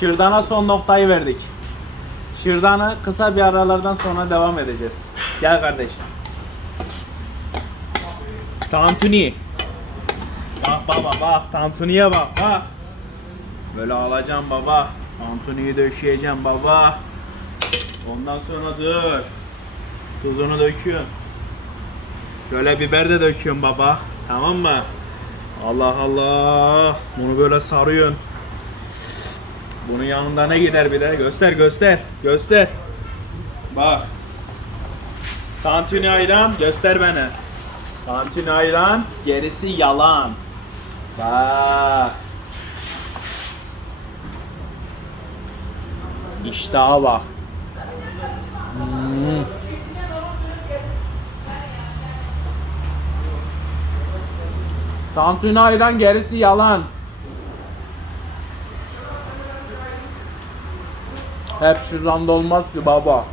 Şırdana son noktayı verdik. Şırdanı kısa bir aralardan sonra devam edeceğiz. Gel kardeşim. Tantuni. Bak baba bak. Tantuniye bak bak. Böyle alacağım baba. Tantuniyi döşeyeceğim baba. Ondan sonra dur. Tuzunu döküyorsun. Böyle biber de döküyorsun baba. Tamam mı? Allah Allah. Bunu böyle sarıyorsun. Bunun yanında ne gider bir de? Göster göster. Göster. Bak. Tantuni ayran göster bana. Tantuni ayran gerisi yalan. Bak. İştaha bak. Hmm. Tantuni ayran gerisi yalan. Hep şuradan da olmaz ki baba.